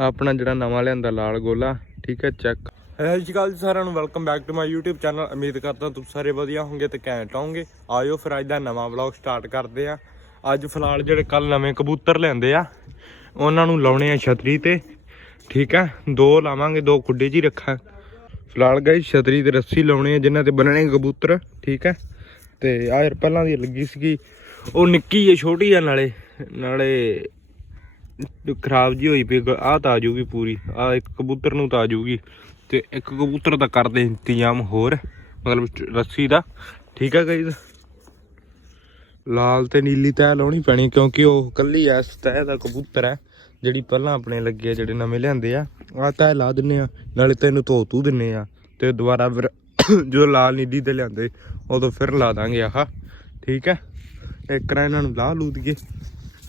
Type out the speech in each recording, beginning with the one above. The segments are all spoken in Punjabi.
ਆਪਣਾ ਜਿਹੜਾ ਨਵਾਂ ਲਿਆਂਦਾ ਲਾਲ ਗੋਲਾ, ਠੀਕ ਹੈ ਚੈੱਕ ਸਤਿ ਸ਼੍ਰੀ ਅਕਾਲ ਜੀ ਸਾਰਿਆਂ ਨੂੰ welcome back to my YouTube channel ਉਮੀਦ ਕਰਦਾ ਤੁਸੀਂ ਸਾਰੇ ਵਧੀਆ ਹੋਵੋਗੇ ਤੇ ਘੈਂਟ ਹੋਵੋਗੇ। ਆਇਓ ਫਿਰ ਅੱਜ ਦਾ ਨਵਾਂ ਵਲੌਗ ਸਟਾਰਟ ਕਰਦੇ ਆ ਅੱਜ ਫਿਲਹਾਲ ਜਿਹੜੇ ਕੱਲ ਨਵੇਂ ਕਬੂਤਰ ਲਿਆਂਦੇ ਆ, ਉਹਨਾਂ ਨੂੰ ਲਾਉਣੇ ਆ ਛਤਰੀ ਤੇ, ਠੀਕ ਹੈ, ਦੋ ਲਾਵਾਂਗੇ, ਦੋ ਖੁੱਡੇ 'ਚ ਹੀ ਰੱਖਾਂ। ਫਿਲਹਾਲ ਗਾਈ ਛਤਰੀ ਤੇ ਰੱਸੀ ਲਾਉਣੀ ਆ, ਜਿਨ੍ਹਾਂ ਤੇ ਬੰਨਣੇ ਕਬੂਤਰ, ਠੀਕ ਹੈ। ਤੇ ਆ ਯਾਰ, ਪਹਿਲਾਂ ਦੀ ਲੱਗੀ ਸੀਗੀ, ਉਹ ਨਿੱਕੀ ਹੈ ਛੋਟੀ ਆ ਨਾਲੇ ਨਾਲੇ ਖਰਾਬ ਜੀ ਹੋਈ ਪਈ ਆਹ ਤਾਂ ਆ ਜਾਊਗੀ ਪੂਰੀ ਆ ਇੱਕ ਕਬੂਤਰ ਨੂੰ ਤਾਂ ਆ ਤੇ ਇੱਕ ਕਬੂਤਰ ਦਾ ਕਰਦੇ ਇੰਤਜ਼ਾਮ ਹੋਰ, ਮਤਲਬ ਰੱਸੀ ਦਾ, ਠੀਕ ਹੈ ਗਾਈਜ਼ ਲਾਲ ਤੇ ਨੀਲੀ ਤੈਅ ਲਾਉਣੀ ਪੈਣੀ, ਕਿਉਂਕਿ ਉਹ ਕੱਲੀ ਐਸ ਤੈਅ ਦਾ ਕਬੂਤਰ ਹੈ, ਜਿਹੜੀ ਪਹਿਲਾਂ ਆਪਣੇ ਲੱਗੇ ਆ, ਜਿਹੜੇ ਨਵੇਂ ਲਿਆਂਦੇ ਆ ਆ ਤੈਅ ਲਾ ਦਿੰਨੇ ਆ, ਨਾਲੇ ਤੈਨੂੰ ਧੋ ਤੂ ਦਿੰਨੇ ਆ, ਤੇ ਦੁਬਾਰਾ ਫਿਰ ਜਦੋਂ ਲਾਲ ਨੀਲੀ ਤੇ ਲਿਆਂਦੇ, ਉਦੋਂ ਫਿਰ ਲਾ ਦਾਂਗੇ ਆਹ, ਠੀਕ ਹੈ? ਇੱਕ ਰਾਂ ਇਹਨਾਂ ਨੂੰ ਲਾ ਲੂ ਦਈਏ,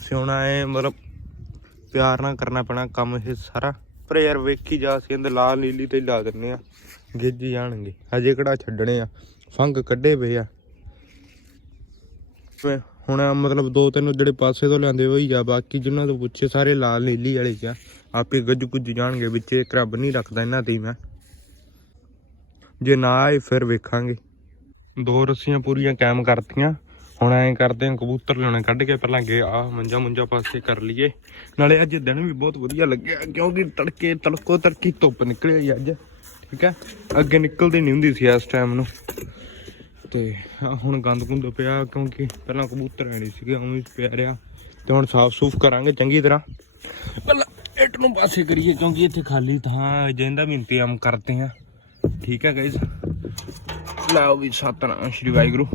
ਸਿਉਣਾ ਐ, ਮਤਲਬ ਪਿਆਰ ਨਾਲ ਕਰਨਾ ਪੈਣਾ ਕੰਮ ਇਹ ਸਾਰਾ। ਪਰ ਯਾਰ ਵੇਖੀ ਜਾ ਅਸੀਂ ਇਹਦੇ ਲਾਲ ਨੀਲੀ ਤੇ ਹੀ ਲਾ ਦਿੰਨੇ ਆ। ਗਿੱਜ ਜਾਣਗੇ ਹਜੇ ਕਿਹੜਾ ਛੱਡਣੇ ਆ? ਫੰਗ ਕੱਢੇ ਪਏ ਆ। ਹੁਣ ਮਤਲਬ ਦੋ ਤਿੰਨ ਜਿਹੜੇ ਪਾਸੇ ਤੋਂ ਲਿਆਂਦੇ ਹੋਈ ਆ, ਬਾਕੀ ਜਿਨ੍ਹਾਂ ਤੋਂ ਪੁੱਛੇ ਸਾਰੇ ਲਾਲ ਨੀਲੀ ਵਾਲੇ ਆ। ਆਪੇ ਗੱਜ ਗੁੱਜ ਜਾਣਗੇ ਵਿੱਚ, ਇੱਕ ਰੱਬ ਨਹੀਂ ਰੱਖਦਾ ਇਹਨਾਂ ਤੇ ਹੀ ਮੈਂ। ਜੇ ਨਾ ਆਏ ਫਿਰ ਵੇਖਾਂਗੇ। ਦੋ ਰੱਸੀਆਂ ਪੂਰੀਆਂ ਕਾਇਮ ਕਰਤੀਆਂ। ਹੁਣ ਐਂ ਕਰਦੇ ਹਾਂ ਕਬੂਤਰ ਲਿਆਉਣੇ ਕੱਢ ਕੇ ਪਹਿਲਾਂ ਗਏ ਆ ਮੰਜਾ ਮੁੰਜਾ ਪਾਸੇ ਕਰ ਲਈਏ। ਨਾਲੇ ਅੱਜ ਦਿਨ ਵੀ ਬਹੁਤ ਵਧੀਆ ਲੱਗਿਆ, ਕਿਉਂਕਿ ਤੜਕੇ ਤੜਕੋ ਤੜਕੀ ਧੁੱਪ ਨਿਕਲੀ ਆਈ ਅੱਜ, ਠੀਕ ਹੈ? ਅੱਗੇ ਨਿਕਲਦੀ ਨਹੀਂ ਹੁੰਦੀ ਸੀ ਇਸ ਟਾਈਮ ਨੂੰ। ਤੇ ਹੁਣ ਗੰਦ ਗੁੰਦ ਪਿਆ, ਕਿਉਂਕਿ ਪਹਿਲਾਂ ਕਬੂਤਰ ਹੈ ਨਹੀਂ ਸੀਗੇ, ਉਵੇਂ ਪਿਆ ਰਿਹਾ। ਤੇ ਹੁਣ ਸਾਫ਼ ਸੂਫ ਕਰਾਂਗੇ ਚੰਗੀ ਤਰ੍ਹਾਂ। ਪਹਿਲਾਂ ਇੱਟ ਨੂੰ ਪਾਸੇ ਕਰੀਏ, ਕਿਉਂਕਿ ਇੱਥੇ ਖਾਲੀ ਥਾਂ ਜਿੰਦਾ ਵੀ ਇੰਤਜ਼ਾਮ ਕਰਦੇ ਆ ਠੀਕ ਹੈ ਗਾਇਸ ਲਾਓ ਵੀ ਸਤਨਾਮ, ਸ਼੍ਰੀ ਵਾਹਿਗੁਰੂ।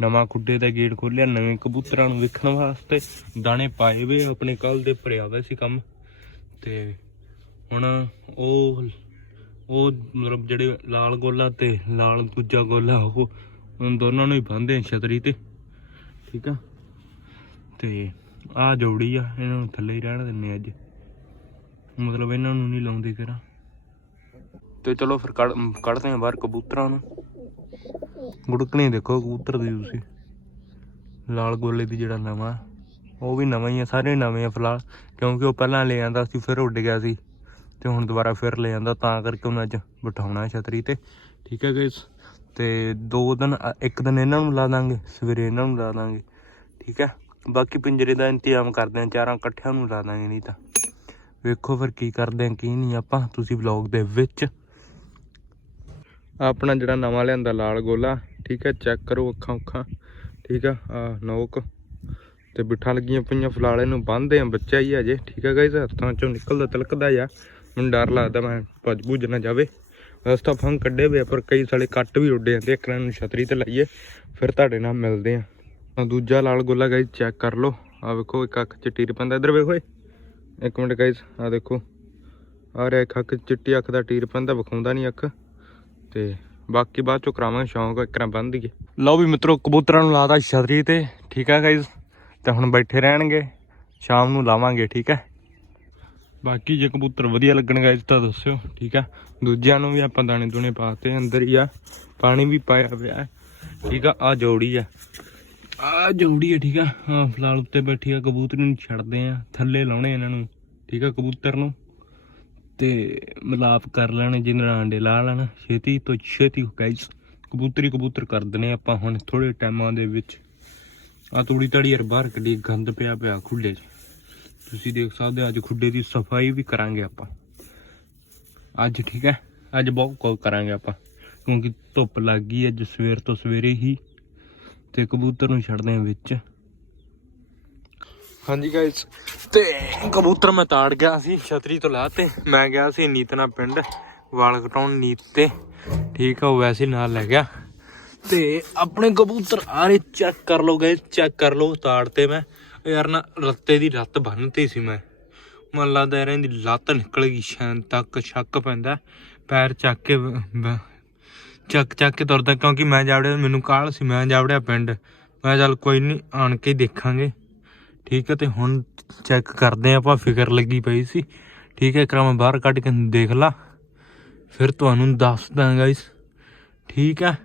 ਨਵਾਂ ਖੁੱਡੇ ਦਾ ਗੇਟ ਖੋਲਿਆ ਨਵੇਂ ਕਬੂਤਰਾਂ ਨੂੰ ਵੇਖਣ ਵਾਸਤੇ ਦਾਣੇ ਪਾਏ ਵੇ ਆਪਣੇ ਕੱਲ ਦੇ ਭਰਿਆ ਹੋਇਆ ਸੀ ਕੰਮ। ਤੇ ਹੁਣ ਉਹ ਉਹ ਮਤਲਬ ਜਿਹੜੇ ਲਾਲ ਗੋਲਾ ਤੇ ਲਾਲ ਦੂਜਾ ਗੋਲਾ, ਉਹ ਦੋਨਾਂ ਨੂੰ ਹੀ ਬੰਨਦੇ ਛਤਰੀ ਤੇ। ਠੀਕ ਆ? ਤੇ ਆ ਜੋੜੀ ਆ, ਇਹਨਾਂ ਨੂੰ ਥੱਲੇ ਹੀ ਰਹਿਣ ਦਿੰਨੇ ਅੱਜ। ਮਤਲਬ ਇਹਨਾਂ ਨੂੰ ਨਹੀਂ ਲਾਉਂਦੇ ਕਰਾਂ ਤੇ ਚਲੋ ਫਿਰ ਕੱਢਦੇ ਆ ਬਾਹਰ ਕਬੂਤਰਾਂ ਨੂੰ। ਗੁੜਕਣੀ ਦੇਖੋ, ਕਬੂਤਰ ਦੀ ਤੁਸੀਂ। ਲਾਲ ਗੋਲੇ ਦੀ ਜਿਹੜਾ ਨਵਾਂ, ਉਹ ਵੀ ਨਵਾਂ ਹੀ ਆ, ਸਾਰੇ ਨਵੇਂ ਆ ਫਿਲਹਾਲ। ਕਿਉਂਕਿ ਉਹ ਪਹਿਲਾਂ ਲੈ ਆਂਦਾ ਸੀ, ਫਿਰ ਉੱਡ ਗਿਆ ਸੀ। ਤੇ ਹੁਣ ਦੁਬਾਰਾ ਫਿਰ ਲੈ ਆਂਦਾ, ਤਾਂ ਕਰਕੇ ਉਹਨੂੰ ਅੱਜ ਬਿਠਾਉਣਾ ਛਤਰੀ ਤੇ। ਠੀਕ ਹੈ ਗਾਇਸ ਤੇ ਦੋ ਦਿਨ ਇੱਕ ਦਿਨ ਇਹਨਾਂ ਨੂੰ ਲਾ ਦਾਂਗੇ, ਸਵੇਰੇ ਇਹਨਾਂ ਨੂੰ ਲਾ ਦਾਂਗੇ। ਠੀਕ ਹੈ? ਬਾਕੀ ਪਿੰਜਰੇ ਦਾ ਇੰਤਜ਼ਾਮ ਕਰਦੇ ਆ ਚਾਰਾਂ ਇਕੱਠਿਆਂ ਨੂੰ ਲਾ ਦਾਂਗੇ, ਨਹੀਂ ਤਾਂ। ਵੇਖੋ ਫਿਰ ਕੀ ਕਰਦੇ ਆ ਕੀ ਨਹੀਂ ਆਪਾਂ, ਤੁਸੀਂ ਵਲੌਗ ਦੇ ਵਿੱਚ। ਆਪਣਾ ਜਿਹੜਾ ਨਵਾਂ ਲਿਆਂਦਾ ਲਾਲ ਗੋਲਾ, ਠੀਕ ਹੈ ਚੈੱਕ ਕਰੋ ਅੱਖਾਂ ਅੱਖਾਂ ਠੀਕ ਆ ਆ ਨੋਕ ਤੇ ਬਿੱਠਾਂ ਲੱਗੀਆਂ ਪਈਆਂ ਫਿਲਹਾਲ ਨੂੰ ਬੰਨਦੇ ਆ ਬੱਚਾ ਹੀ ਆ ਜੇ ਠੀਕ ਹੈ ਗਾਇਸ ਹੱਥਾਂ ਚੋਂ ਨਿਕਲਦਾ ਤਿਲਕਦਾ ਆ ਮੈਨੂੰ ਡਰ ਲੱਗਦਾ ਮੈਂ ਭੱਜ ਭੁੱਜ ਨਾ ਜਾਵੇ। ਰਸਤਾ ਫੰਗ ਕੱਢੇ ਵੇ ਪਰ ਕਈ ਸਾਲੇ ਕੱਟ ਵੀ ਉੱਡੇ ਜਾਂਦੇ ਇੱਕ ਨੂੰ ਛਤਰੀ ਤੇ ਲਾਈਏ, ਫਿਰ ਤੁਹਾਡੇ ਨਾਲ ਮਿਲਦੇ ਆ। ਦੂਜਾ ਲਾਲ ਗੋਲਾ ਗਾਇਸ ਚੈੱਕ ਕਰ ਲਓ ਆ ਵੇਖੋ, ਇੱਕ ਅੱਖ ਚ ਟੀਰ ਪੈਂਦਾ ਇਧਰ ਵੇਖੋ ਇੱਕ ਮਿੰਟ ਗਾਇਸ ਆ ਦੇਖੋ ਆ ਰਿਹਾ ਇੱਕ ਅੱਖ 'ਚ ਚਿੱਟੀ ਅੱਖ ਦਾ ਟੀਰ ਪੈਂਦਾ, ਵਿਖਾਉਂਦਾ ਨਹੀਂ ਅੱਖ। ਤੇ ਬਾਕੀ ਬਾਅਦ ਚੋਂ ਕਰਾਵਾਂਗੇ, ਸ਼ੌਂਕ ਇੱਕ ਰਾਂ ਬੰਨ ਦਈਏ ਲਓ ਵੀ ਮਿੱਤਰੋ, ਕਬੂਤਰਾਂ ਨੂੰ ਲਾਤਾ ਛਤਰੀ ਤੇ, ਠੀਕ ਹੈ ਗਾਇਸ ਤੇ ਹੁਣ ਬੈਠੇ ਰਹਿਣਗੇ, ਸ਼ਾਮ ਨੂੰ ਲਾਵਾਂਗੇ, ਠੀਕ ਹੈ ਬਾਕੀ ਜੇ ਕਬੂਤਰ ਵਧੀਆ ਲੱਗਣ ਗਾਇਸ ਤਾਂ ਦੱਸਿਓ, ਠੀਕ ਆ? ਦੂਜਿਆਂ ਨੂੰ ਵੀ ਆਪਾਂ ਦਾਣੇ ਦੂਣੇ ਪਾਤੇ, ਅੰਦਰ ਹੀ ਆ, ਪਾਣੀ ਵੀ ਪਾਇਆ ਪਿਆ, ਠੀਕ ਆ? ਆ ਜੋੜੀ ਆ। ਆ ਜੋੜੀ ਆ, ਠੀਕ ਆ? ਹਾਂ, ਫਿਲਹਾਲ ਉੱਤੇ ਬੈਠੀ ਆ ਕਬੂਤਰ ਨੂੰ ਛੱਡਦੇ ਆ, ਥੱਲੇ ਲਾਉਣੇ ਇਹਨਾਂ ਨੂੰ, ਠੀਕ ਆ ਕਬੂਤਰ ਨੂੰ। ਤੇ ਮਿਲਾਪ ਕਰ ਲੈਣ ਜਿਹਦੇ ਨਾਲ ਆਂਡੇ ਲਾ ਲੈਣ। ਛੇਤੀ ਤੋਂ ਛੇਤੀ ਗਾਇਸ ਕਬੂਤਰੀ ਕਬੂਤਰ ਕਰ ਦਨੇ ਆਪਾਂ ਹੁਣ ਥੋੜੇ ਟਾਈਮਾਂ ਦੇ ਵਿੱਚ। ਆ ਤੂੜੀ ਤੜੀ ਯਾਰ ਬਾਹਰ ਕੱਢੀ, ਗੰਦ ਪਿਆ ਪਿਆ ਖੁੱਡੇ 'ਚ। ਤੁਸੀਂ ਦੇਖ ਸਕਦੇ ਹੋ, ਅੱਜ ਖੁੱਡੇ ਦੀ ਸਫ਼ਾਈ ਵੀ ਕਰਾਂਗੇ ਆਪਾਂ। ਅੱਜ ਠੀਕ ਹੈ, ਅੱਜ ਬਹੁਤ ਕੁਝ ਕਰਾਂਗੇ ਆਪਾਂ। ਕਿਉਂਕਿ ਧੁੱਪ ਲੱਗ ਗਈ ਅੱਜ ਸਵੇਰ ਤੋਂ ਸਵੇਰੇ ਹੀ। ਤੇ ਕਬੂਤਰ ਨੂੰ ਛੱਡਦੇ ਆ ਵਿੱਚ। ਹਾਂਜੀ ਗਾਇਸ ਤੇ ਕਬੂਤਰ ਮੈਂ ਤਾੜ ਗਿਆ ਸੀ, ਛਤਰੀ ਤੋਂ ਲਾ ਤੇ। ਮੈਂ ਗਿਆ ਸੀ ਨੀਤਨਾ ਪਿੰਡ, ਵਾਲ ਕਟਾਉਣ ਨੀਤ ਤੇ। ਠੀਕ ਆ, ਉਹ ਵੈਸੇ ਨਾਲ ਲੈ ਗਿਆ। ਤੇ ਆਪਣੇ ਕਬੂਤਰ ਆਰੇ ਚੈੱਕ ਕਰ ਲਓ ਗਾਇਸ ਚੈੱਕ ਕਰ ਲਓ, ਤਾੜ ਤੇ ਮੈਂ। ਯਾਰ ਨਾ, ਰੱਤੇ ਦੀ ਲੱਤ ਬੰਨਤੀ ਸੀ ਮੈਂ। ਮਨ ਲੱਗਦਾ ਯਾਰ ਇਹਦੀ ਲੱਤ ਨਿਕਲ ਗਈ ਸ਼ੈਨ ਤੱਕ ਸ਼ੱਕ ਪੈਂਦਾ। ਪੈਰ ਚੱਕ ਕੇ ਚੱਕ ਚੱਕ ਕੇ ਤੁਰਦਾ, ਕਿਉਂਕਿ ਮੈਂ ਜਾਵੜਿਆ, ਮੈਨੂੰ ਕਾਲ ਸੀ, ਮੈਂ ਜਾਵੜਿਆ ਪਿੰਡ। ਮੈਂ ਚੱਲ ਕੋਈ ਨਹੀਂ ਆਣ ਕੇ ਹੀ ਦੇਖਾਂਗੇ। ਠੀਕ ਹੈ, ਤੇ ਹੁਣ ਚੈੱਕ ਕਰਦੇ ਹਾਂ, ਆਪਾਂ ਫਿਕਰ ਲੱਗੀ ਪਈ ਸੀ। ਠੀਕ ਹੈ ਕਰਾਂ ਮੈਂ ਬਾਹਰ ਕੱਢ ਕੇ ਦੇਖ ਲਾ। ਫਿਰ ਤੁਹਾਨੂੰ ਦੱਸ ਦਾਂਗਾ ਗਾਇਸ ਠੀਕ ਹੈ।